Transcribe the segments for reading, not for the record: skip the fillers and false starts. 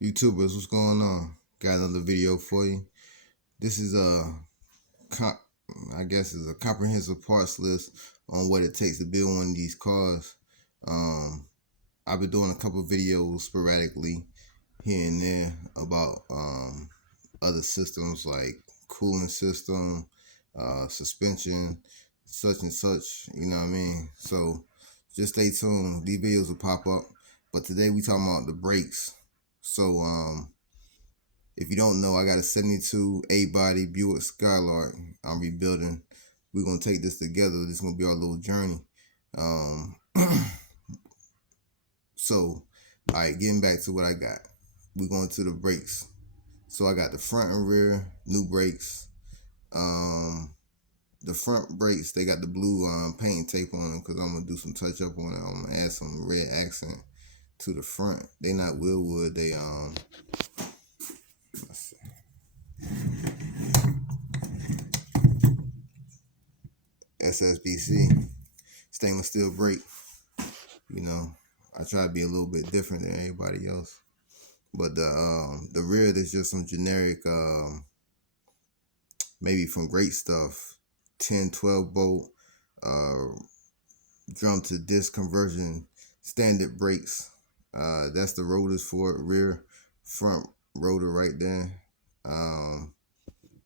YouTubers, what's going on? Got another video for you. This is I guess is a comprehensive parts list on what it takes to build one of these cars. Um, I've been doing a couple videos sporadically here and there about other systems like cooling system, suspension, such and such. You know what I mean? So just stay tuned. These videos will pop up. But today we talking about the brakes. So if you don't know, I got a 72 8-body Buick Skylark I'm rebuilding. We're going to take this together. This is going to be our little journey. Um, so, all right, getting back to what I got. We're going to the brakes. So I got the front and rear, new brakes. The front brakes, they got the blue paint tape on them because I'm going to do some touch up on it. I'm going to add some red accent to the front. They not Willwood, they let's see. SSBC stainless steel brake. You know, I try to be a little bit different than everybody else. But the rear, there's just some generic, maybe from Great Stuff, 10, 12 bolt, drum to disc conversion, standard brakes. That's the rotors for it, rear, front rotor right there.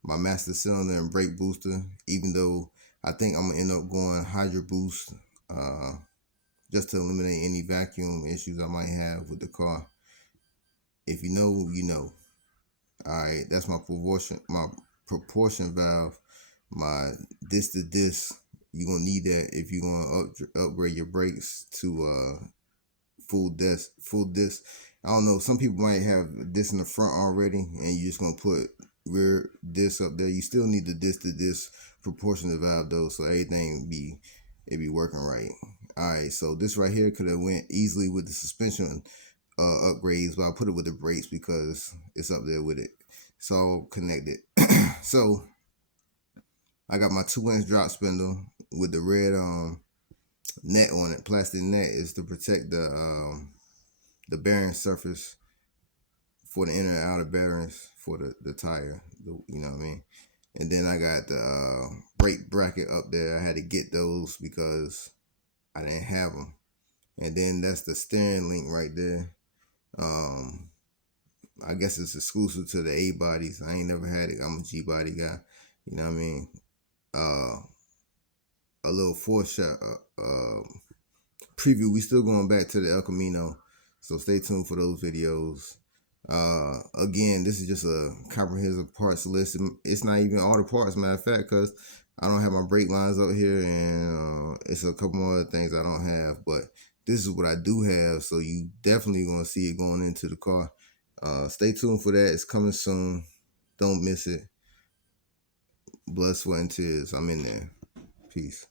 My master cylinder and brake booster, even though I think I'm gonna end up going Hydro Boost, just to eliminate any vacuum issues I might have with the car. If you know, you know. All right, that's my proportion valve, my disc to disc. You're gonna need that if you're gonna upgrade your brakes to full disc. I don't know. Some people might have this in the front already, and you're just gonna put rear disc up there. You still need the disc to disc proportional valve though, so everything be working right. All right, so this right here could have went easily with the suspension upgrades, but I put it with the brakes because it's up there with it. It's all connected. So I got my 2-inch drop spindle with the red net on it. Plastic net is to protect the bearing surface for the inner and outer bearings for the tire. You know what I mean? And then I got the brake bracket up there. I had to get those because I didn't have them. And then that's the steering link right there. I guess it's exclusive to the A bodies. I ain't never had it. I'm a G body guy. You know what I mean? A little foreshadow preview. We still going back to the El Camino, so stay tuned for those videos. Again, this is just a comprehensive parts list. It's not even all the parts, matter of fact, because I don't have my brake lines up here, and it's a couple more other things I don't have, but this is what I do have, so you definitely gonna see it going into the car. Stay tuned for that. It's coming soon. Don't miss it. Blood, sweat, and tears. I'm in there. Peace.